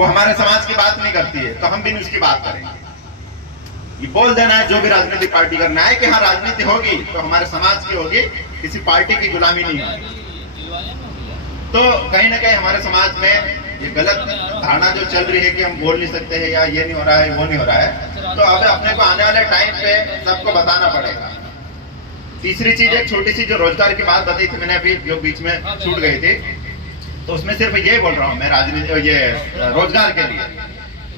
वो हमारे समाज की बात नहीं करती है, तो हम भी नहीं उसकी बात करेंगे। ये बोल देना है जो भी राजनीतिक पार्टी का न्याय कि हाँ राजनीति होगी तो हमारे समाज की होगी, किसी पार्टी की गुलामी नहीं होगी। तो कहीं ना कहीं हमारे समाज में ये गलत धारणा जो चल रही है कि हम बोल नहीं सकते हैं या ये नहीं हो रहा है वो नहीं हो रहा है, तो अब अपने को आने वाले टाइम पे सबको बताना पड़ेगा। तीसरी चीज एक छोटी सी जो रोजगार की बात बताई थी मैंने अभी, जो बीच में छूट गई थी, तो उसमें सिर्फ ये बोल रहा हूँ मैं राजनीति ये रोजगार के लिए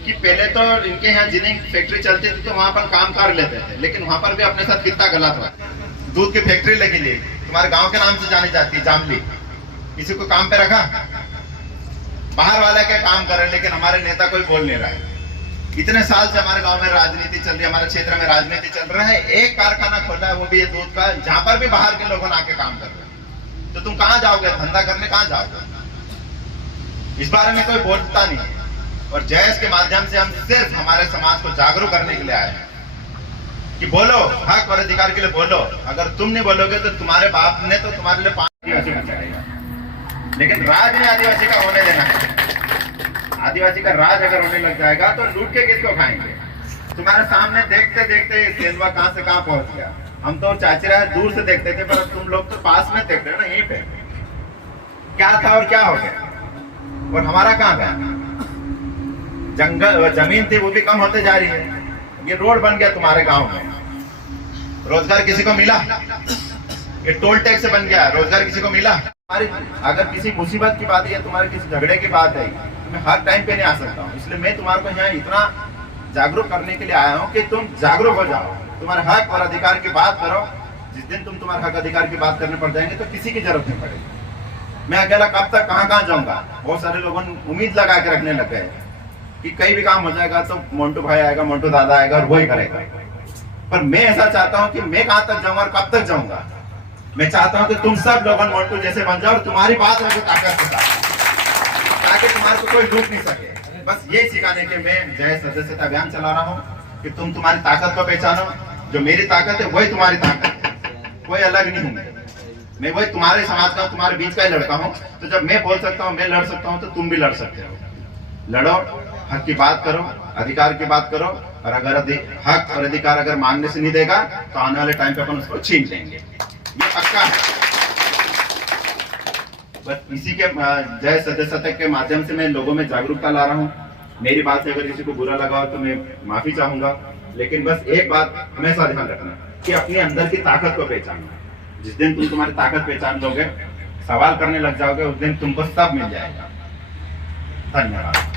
कि पहले तो इनके यहाँ जिनिंग फैक्ट्री चलती थी तो वहां पर काम कर लेते थे, लेकिन वहां पर भी अपने साथ कितना गलत हुआ। दूध की फैक्ट्री लगी थी, तुम्हारे गांव के नाम से जानी जाती है जामली, किसी को काम पे रखा, बाहर वाला के काम कर रहे हैं, लेकिन हमारे नेता कोई बोल नहीं रहा है। इतने साल से हमारे गांव में राजनीति चल रही है, हमारे क्षेत्र में राजनीति चल रहा है, एक कारखाना खोला है वो भी ये दूध का, जहां पर भी बाहर के लोग आके काम कर रहे हैं, तो तुम कहां जाओगे धंधा करने, कहां जाओगे? इस बारे में कोई बोलता नहीं है। और जयस के माध्यम से हम सिर्फ हमारे समाज को जागरूक करने के लिए आए हैं कि बोलो, हक और अधिकार के लिए बोलो। अगर तुम नहीं बोलोगे तो तुम्हारे बाप ने तो तुम्हारे लिए 5 आदिवासी बचाएगा, लेकिन राज नहीं आदिवासी का होने देना है। आदिवासी का राज अगर होने लग जाएगा तो लूट के किसको खाएंगे? तुम्हारे सामने देखते देखते तेंदुआ कहां से कहां पहुंच गया। हम तो चाचरा दूर से देखते थे, पर तुम लोग तो पास में देख रहे हो ना, यहीं पे क्या था और क्या हो गया, और हमारा कहां गया? जंगल जमीन थी वो भी कम होते जा रही है। ये रोड बन गया तुम्हारे गांव में, रोजगार किसी को मिला? ये टोल टैक्स बन गया, रोजगार किसी को मिला? अगर किसी मुसीबत की बात है या तुम्हारे किसी झगड़े की बात है, मैं हर टाइम पे नहीं आ सकता हूँ, इसलिए मैं तुम्हारे को यहाँ इतना जागरूक करने के लिए आया हूँ कि तुम जागरूक हो जाओ, तुम्हारे हक और अधिकार की बात करो। जिस दिन तुम तुम्हारे हक अधिकार की बात करने पड़ जाएंगे तो किसी की जरूरत नहीं पड़ेगी। मैं अकेला कब तक कहाँ जाऊंगा? बहुत सारे लोगों ने उम्मीद लगा के रखने लग गए कि कहीं भी काम हो जाएगा तो मोन्टू भाई आएगा, मोन्टू दादा आएगा और वही करेगा। पर मैं ऐसा चाहता हूँ कि मैं कहाँ तक जाऊंगा और कब तक जाऊंगा? मैं चाहता हूँ कि तुम सब लोग मोन्टू जैसे बन जाओ और तुम्हारी बात रखो ताकत के साथ, ताकि तुम्हारे को कोई लूट नहीं सके। बस ये सिखाने के मैं जय सदस्यता अभियान चला रहा हूँ कि तुम तुम्हारी ताकत को पहचानो। जो मेरी ताकत है वही तुम्हारी ताकत है, कोई अलग नहीं हूँ मैं वही तुम्हारे समाज का, तुम्हारे बीच का ही लड़का हूँ। तो जब मैं बोल सकता हूँ, मैं लड़ सकता हूँ, तो तुम भी लड़ सकते हो। लड़ो, हक की बात करो, अधिकार की बात करो, और अगर हक और अधिकार अगर मानने से नहीं देगा तो आने वाले टाइम पे अपन उसको छीन लेंगे, ये पक्का है। बस इसी के जय सदस्यता के माध्यम से मैं लोगों में जागरूकता ला रहा हूँ। मेरी बात से अगर किसी को बुरा लगा हो तो मैं माफी चाहूंगा, लेकिन बस एक बात हमेशा ध्यान रखना कि अपने अंदर की ताकत को पहचानना। जिस दिन तुम तुम्हारी ताकत पहचान लोगे, सवाल करने लग जाओगे, उस दिन तुमको सब मिल जाएगा। धन्यवाद।